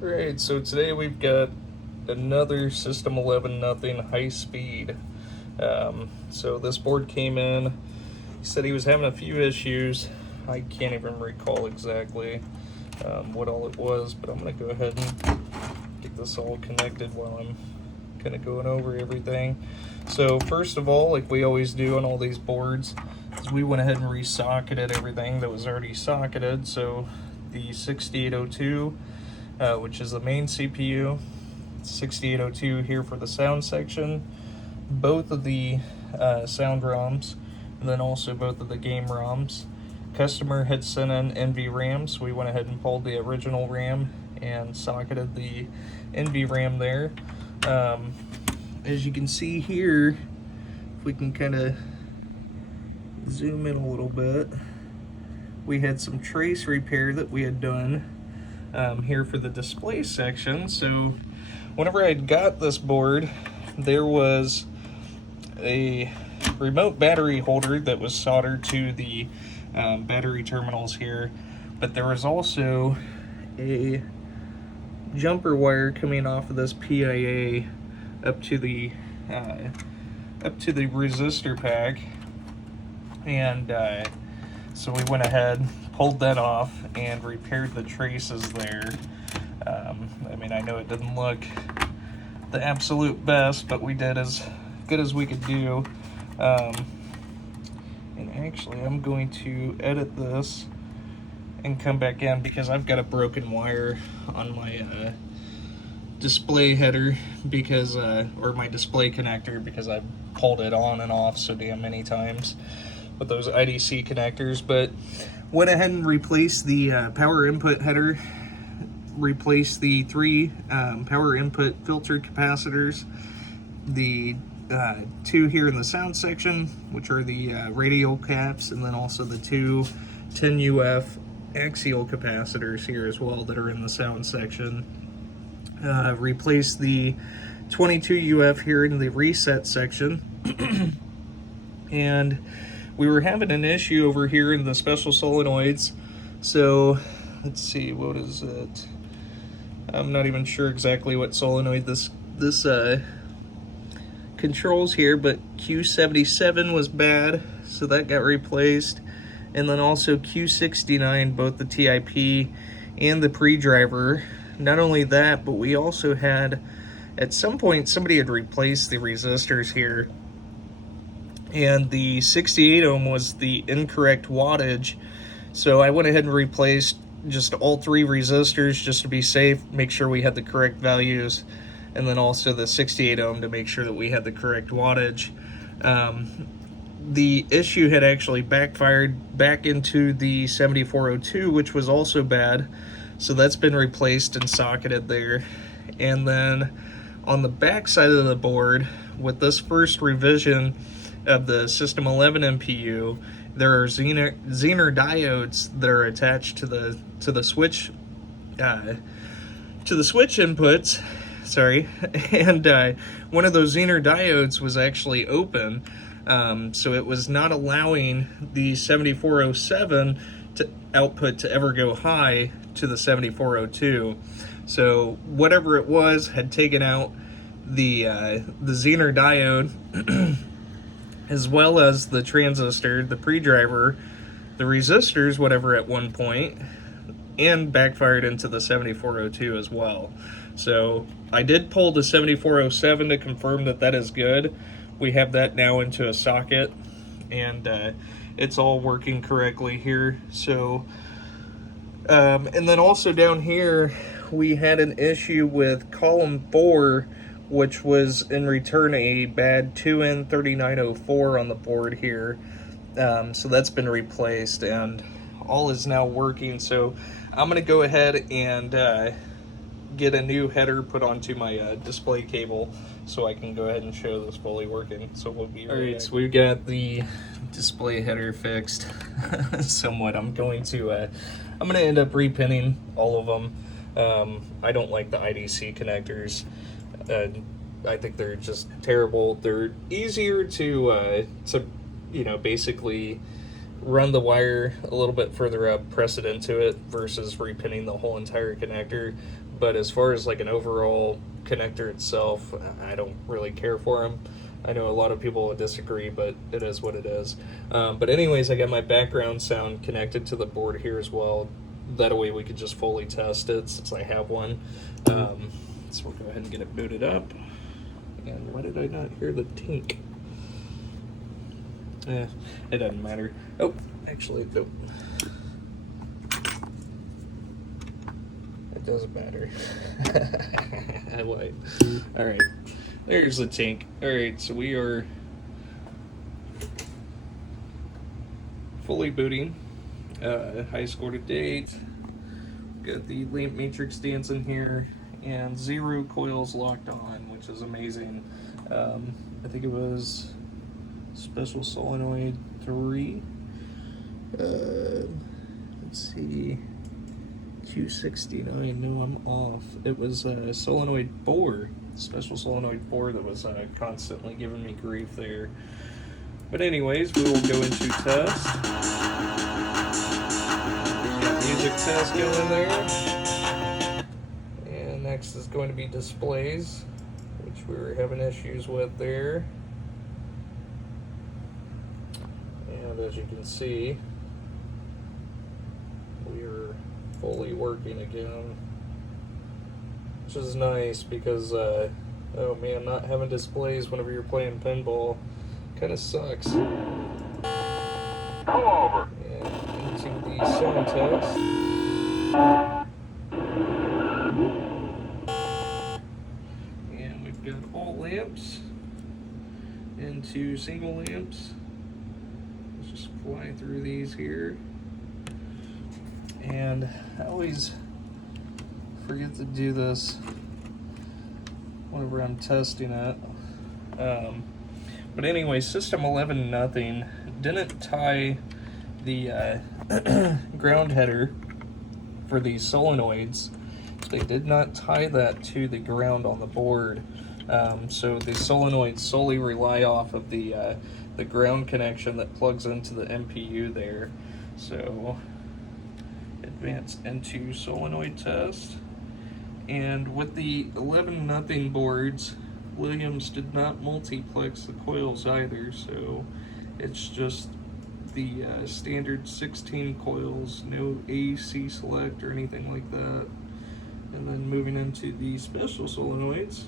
Alright, so today we've got another System 11 nothing high speed. So this board came in. He said he was having a few issues. I can't even recall exactly what all it was, but I'm going to go ahead and get this all connected while I'm kind of going over everything. So first of all, like we always do on all these boards, is we went ahead and re-socketed everything that was already socketed. So the 6802, which is the main CPU, 6802 here for the sound section, both of the sound ROMs, and then also both of the game ROMs. Customer had sent in NVRAM, so we went ahead and pulled the original RAM and socketed the NVRAM there. As you can see here, if we can kind of zoom in a little bit, we had some trace repair that we had done here for the display section. So whenever I got this board, there was a remote battery holder that was soldered to the battery terminals here, but there was also a jumper wire coming off of this PIA up to the resistor pack, and so we went ahead, pulled that off, and repaired the traces there. I mean, I know it didn't look the absolute best, but we did as good as we could do. And actually, I'm going to edit this and come back in because I've got a broken wire on my display header because, or my display connector, because I pulled it on and off so damn many times with those IDC connectors. But went ahead and replaced the power input header, replaced the three power input filter capacitors, the two here in the sound section, which are the radial caps, and then also the two 10 UF axial capacitors here as well that are in the sound section. Replaced the 22 UF here in the reset section. And we were having an issue over here in the special solenoids. So let's see, what is it? I'm not even sure exactly what solenoid this controls here, but Q77 was bad, so that got replaced. And then also Q69, both the TIP and the pre-driver. Not only that, but we also had, at some point, somebody had replaced the resistors here, and the 68 ohm was the incorrect wattage. So I went ahead and replaced just all three resistors just to be safe, make sure we had the correct values, and then also the 68 ohm to make sure that we had the correct wattage. The issue had actually backfired back into the 7402, which was also bad, so that's been replaced and socketed there. And then on the back side of the board, with this first revision of the System 11 MPU, there are Zener diodes that are attached to the switch inputs. Sorry, and one of those Zener diodes was actually open, so it was not allowing the 7407 to output to ever go high to the 7402. So whatever it was had taken out the Zener diode, as well as the transistor, the pre-driver, the resistors, whatever at one point, and backfired into the 7402 as well. So I did pull the 7407 to confirm that that is good. We have that now into a socket, and it's all working correctly here. So, and then also down here, we had an issue with column 4, which was in return a bad 2N3904 on the board here. So that's been replaced, and all is now working. So I'm going to go ahead and get a new header put onto my display cable so I can go ahead and show this fully working. So we'll be right back. So we've got the display header fixed somewhat. I'm going to end up repinning all of them. I don't like the IDC connectors. I think they're just terrible. They're easier to basically run the wire a little bit further up, press it into it, versus repinning the whole entire connector. But as far as like an overall connector itself, I don't really care for them. I know a lot of people would disagree, but it is what it is. But anyways, I got my background sound connected to the board here as well. That way we could just fully test it since I have one. So we'll go ahead and get it booted up. And why did I not hear the tink? It doesn't matter. Oh, actually, no. It doesn't matter. I lied. Alright, there's the tink. Alright, so we are fully booting. High score to date. Got the lamp matrix dancing here, and 0 coils locked on, which is amazing. I think it was special solenoid 3. Let's see. Q69. No, I'm off. It was solenoid 4. Special solenoid 4 that was constantly giving me grief there. But anyways, we will go into test. Music test going there. And next is going to be displays, which we were having issues with there. And as you can see, we are fully working again, which is nice because, oh man, not having displays whenever you're playing pinball kind of sucks. Pull over. And into the sound test. And we've got all lamps into single lamps. Let's just fly through these here. And I always forget to do this whenever I'm testing it. But anyway, System 11 nothing didn't tie the ground header for these solenoids. They did not tie that to the ground on the board. So the solenoids solely rely off of the ground connection that plugs into the MPU there. So advance into solenoid test. And with the 11 nothing boards, Williams did not multiplex the coils either, so it's just the standard 16 coils, no AC select or anything like that. And then moving into the special solenoids,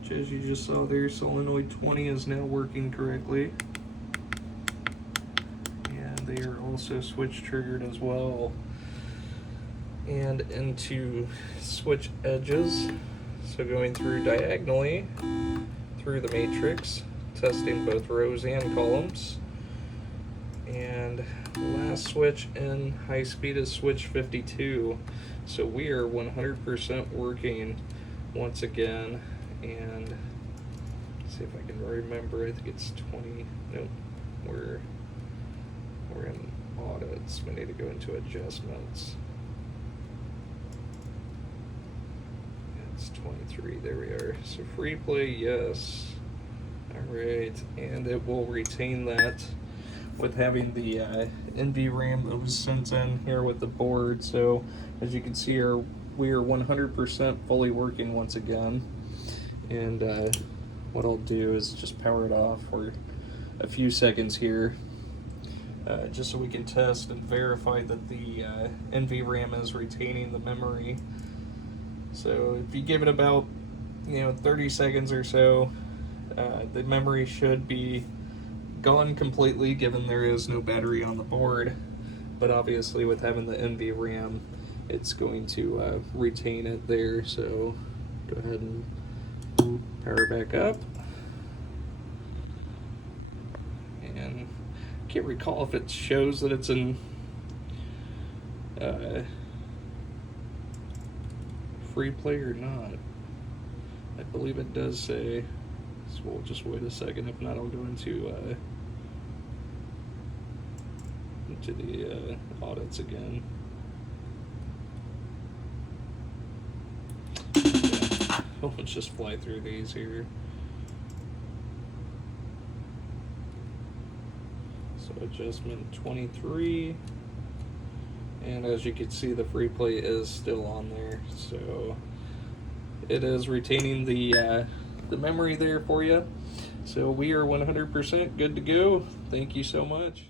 which as you just saw there, solenoid 20 is now working correctly. And they are also switch triggered as well. And into switch edges, so going through diagonally through the matrix, testing both rows and columns. And last switch in high speed is switch 52, so we are 100% working once again. And let's see if I can remember, I think it's 20. Nope, we're in audits. We need to go into adjustments. It's 23, there we are. So free play, yes. Alright, and it will retain that with having the NVRAM that was sent in here with the board. So as you can see here, we are 100% fully working once again. And what I'll do is just power it off for a few seconds here, just so we can test and verify that the NVRAM is retaining the memory. So if you give it about 30 seconds or so, the memory should be gone completely, given there is no battery on the board. But obviously with having the NVRAM, it's going to retain it there. So go ahead and power back up. And I can't recall if it shows that it's in free play or not. I believe it does say, so we'll just wait a second. If not, I'll go into the audits again. Let's just fly through these here. So adjustment 23. And as you can see, the free play is still on there. So it is retaining the memory there for you. So we are 100% good to go. Thank you so much.